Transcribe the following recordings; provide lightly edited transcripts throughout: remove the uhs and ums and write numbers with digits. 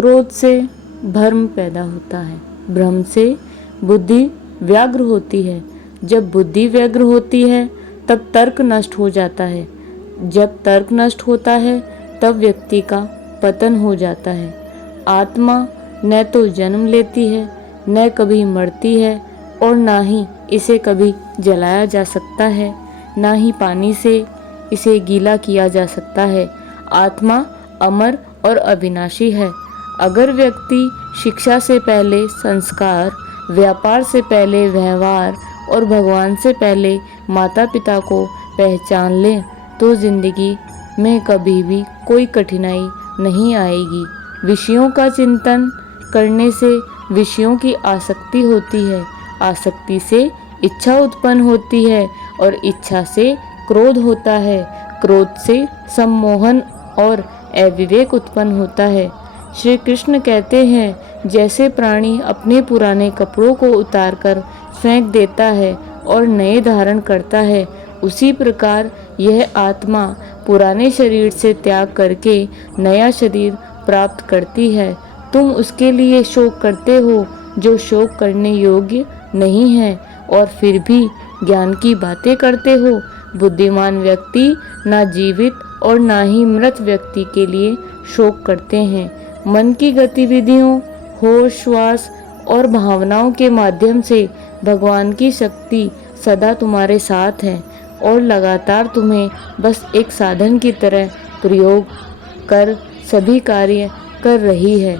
क्रोध से भ्रम पैदा होता है, भ्रम से बुद्धि व्याग्र होती है, जब बुद्धि व्यग्र होती है तब तर्क नष्ट हो जाता है, जब तर्क नष्ट होता है तब व्यक्ति का पतन हो जाता है। आत्मा न तो जन्म लेती है, न कभी मरती है, और ना ही इसे कभी जलाया जा सकता है, ना ही पानी से इसे गीला किया जा सकता है। आत्मा अमर और अविनाशी है। अगर व्यक्ति शिक्षा से पहले संस्कार, व्यापार से पहले व्यवहार और भगवान से पहले माता पिता को पहचान ले तो जिंदगी में कभी भी कोई कठिनाई नहीं आएगी। विषयों का चिंतन करने से विषयों की आसक्ति होती है, आसक्ति से इच्छा उत्पन्न होती है और इच्छा से क्रोध होता है, क्रोध से सम्मोहन और अविवेक उत्पन्न होता है। श्री कृष्ण कहते हैं, जैसे प्राणी अपने पुराने कपड़ों को उतारकर फेंक देता है और नए धारण करता है, उसी प्रकार यह आत्मा पुराने शरीर से त्याग करके नया शरीर प्राप्त करती है। तुम उसके लिए शोक करते हो जो शोक करने योग्य नहीं है, और फिर भी ज्ञान की बातें करते हो। बुद्धिमान व्यक्ति ना जीवित और ना ही मृत व्यक्ति के लिए शोक करते हैं। मन की गतिविधियों, होश, श्वास और भावनाओं के माध्यम से भगवान की शक्ति सदा तुम्हारे साथ है और लगातार तुम्हें बस एक साधन की तरह प्रयोग कर सभी कार्य कर रही है।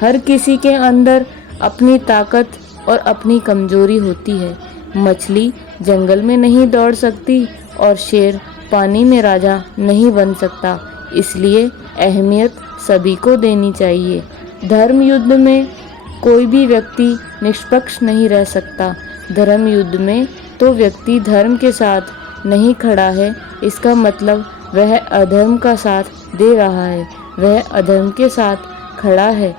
हर किसी के अंदर अपनी ताकत और अपनी कमजोरी होती है। मछली जंगल में नहीं दौड़ सकती और शेर पानी में राजा नहीं बन सकता, इसलिए अहमियत सभी को देनी चाहिए। धर्म युद्ध में कोई भी व्यक्ति निष्पक्ष नहीं रह सकता। धर्म युद्ध में तो व्यक्ति धर्म के साथ नहीं खड़ा है, इसका मतलब वह अधर्म का साथ दे रहा है, वह अधर्म के साथ खड़ा है।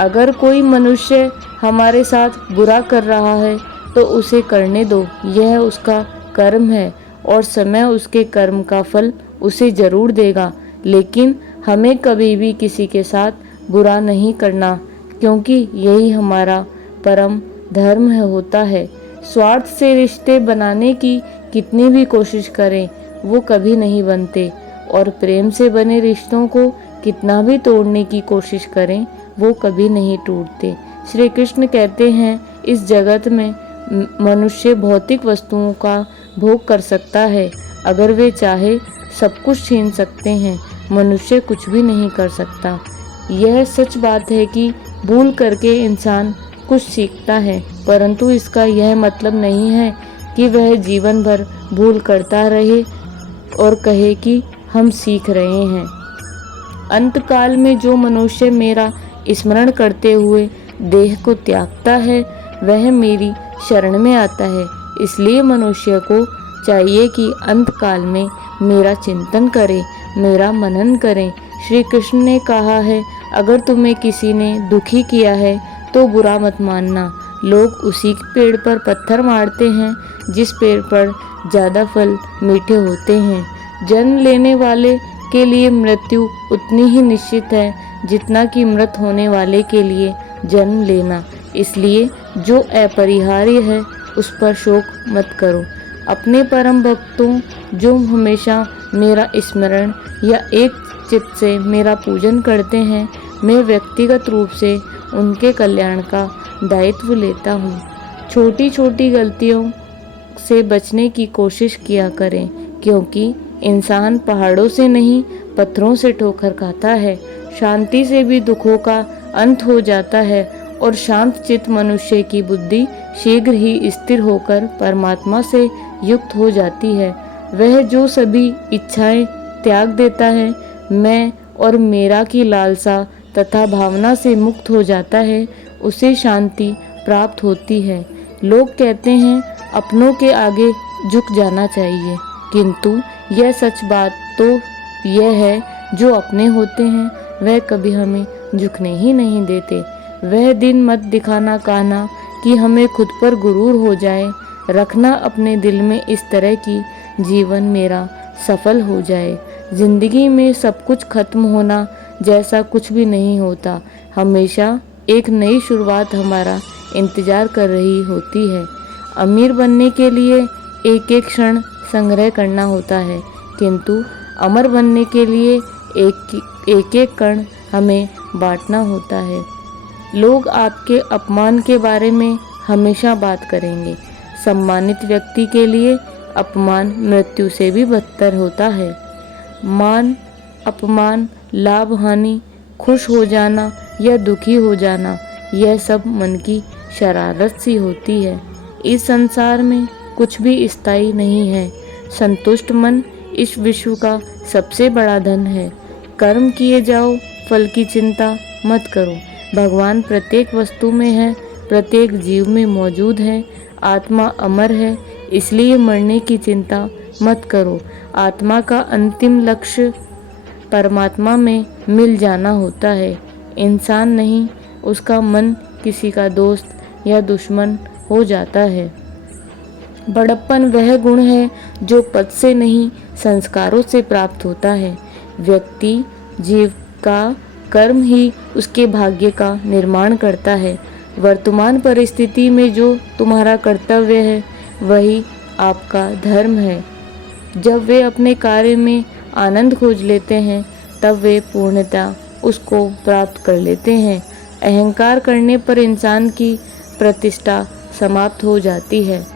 अगर कोई मनुष्य हमारे साथ बुरा कर रहा है तो उसे करने दो, यह उसका कर्म है और समय उसके कर्म का फल उसे जरूर देगा। लेकिन हमें कभी भी किसी के साथ बुरा नहीं करना, क्योंकि यही हमारा परम धर्म होता है। स्वार्थ से रिश्ते बनाने की कितनी भी कोशिश करें वो कभी नहीं बनते, और प्रेम से बने रिश्तों को कितना भी तोड़ने की कोशिश करें वो कभी नहीं टूटते। श्री कृष्ण कहते हैं, इस जगत में मनुष्य भौतिक वस्तुओं का भोग कर सकता है, अगर वे चाहे सब कुछ छीन सकते हैं, मनुष्य कुछ भी नहीं कर सकता। यह सच बात है कि भूल करके इंसान कुछ सीखता है, परंतु इसका यह मतलब नहीं है कि वह जीवन भर भूल करता रहे और कहे कि हम सीख रहे हैं। अंतकाल में जो मनुष्य मेरा स्मरण करते हुए देह को त्यागता है वह मेरी शरण में आता है। इसलिए मनुष्य को चाहिए कि अंतकाल में मेरा चिंतन करे, मेरा मनन करें। श्री कृष्ण ने कहा है, अगर तुम्हें किसी ने दुखी किया है तो बुरा मत मानना। लोग उसी पेड़ पर पत्थर मारते हैं जिस पेड़ पर ज़्यादा फल मीठे होते हैं। जन्म लेने वाले के लिए मृत्यु उतनी ही निश्चित है जितना कि मृत होने वाले के लिए जन्म लेना। इसलिए जो अपरिहार्य है उस पर शोक मत करो। अपने परम भक्तों जो हमेशा मेरा स्मरण या एक चित्त से मेरा पूजन करते हैं, मैं व्यक्तिगत रूप से उनके कल्याण का दायित्व लेता हूँ। छोटी छोटी गलतियों से बचने की कोशिश किया करें, क्योंकि इंसान पहाड़ों से नहीं पत्थरों से ठोकर खाता है। शांति से भी दुखों का अंत हो जाता है और शांत चित्त मनुष्य की बुद्धि शीघ्र ही स्थिर होकर परमात्मा से युक्त हो जाती है। वह जो सभी इच्छाएं त्याग देता है, मैं और मेरा की लालसा तथा भावना से मुक्त हो जाता है, उसे शांति प्राप्त होती है। लोग कहते हैं अपनों के आगे झुक जाना चाहिए, किंतु यह सच बात तो यह है, जो अपने होते हैं वह कभी हमें झुकने ही नहीं देते। वह दिन मत दिखाना कहना कि हमें खुद पर गुरूर हो जाए, रखना अपने दिल में इस तरह की जीवन मेरा सफल हो जाए। जिंदगी में सब कुछ खत्म होना जैसा कुछ भी नहीं होता। हमेशा एक नई शुरुआत हमारा इंतजार कर रही होती है। अमीर बनने के लिए एक एक क्षण संग्रह करना होता है, किंतु अमर बनने के लिए एक एक कण हमें बांटना होता है। लोग आपके अपमान के बारे में हमेशा बात करेंगे। सम्मानित व्यक्ति के लिए अपमान मृत्यु से भी बदतर होता है। मान अपमान, लाभ हानि, खुश हो जाना या दुखी हो जाना, यह सब मन की शरारत सी होती है। इस संसार में कुछ भी स्थायी नहीं है। संतुष्ट मन इस विश्व का सबसे बड़ा धन है। कर्म किए जाओ, फल की चिंता मत करो। भगवान प्रत्येक वस्तु में है, प्रत्येक जीव में मौजूद है। आत्मा अमर है, इसलिए मरने की चिंता मत करो। आत्मा का अंतिम लक्ष्य परमात्मा में मिल जाना होता है। इंसान नहीं, उसका मन किसी का दोस्त या दुश्मन हो जाता है। बड़प्पन वह गुण है जो पद से नहीं, संस्कारों से प्राप्त होता है। व्यक्ति जीव का कर्म ही उसके भाग्य का निर्माण करता है। वर्तमान परिस्थिति में जो तुम्हारा कर्तव्य है, वही आपका धर्म है। जब वे अपने कार्य में आनंद खोज लेते हैं, तब वे पूर्णतः उसको प्राप्त कर लेते हैं। अहंकार करने पर इंसान की प्रतिष्ठा समाप्त हो जाती है।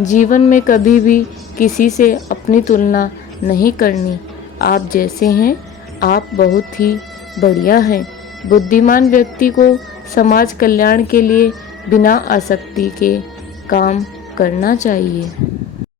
जीवन में कभी भी किसी से अपनी तुलना नहीं करनी। आप जैसे हैं, आप बहुत ही बढ़िया हैं। बुद्धिमान व्यक्ति को समाज कल्याण के लिए बिना आसक्ति के काम करना चाहिए।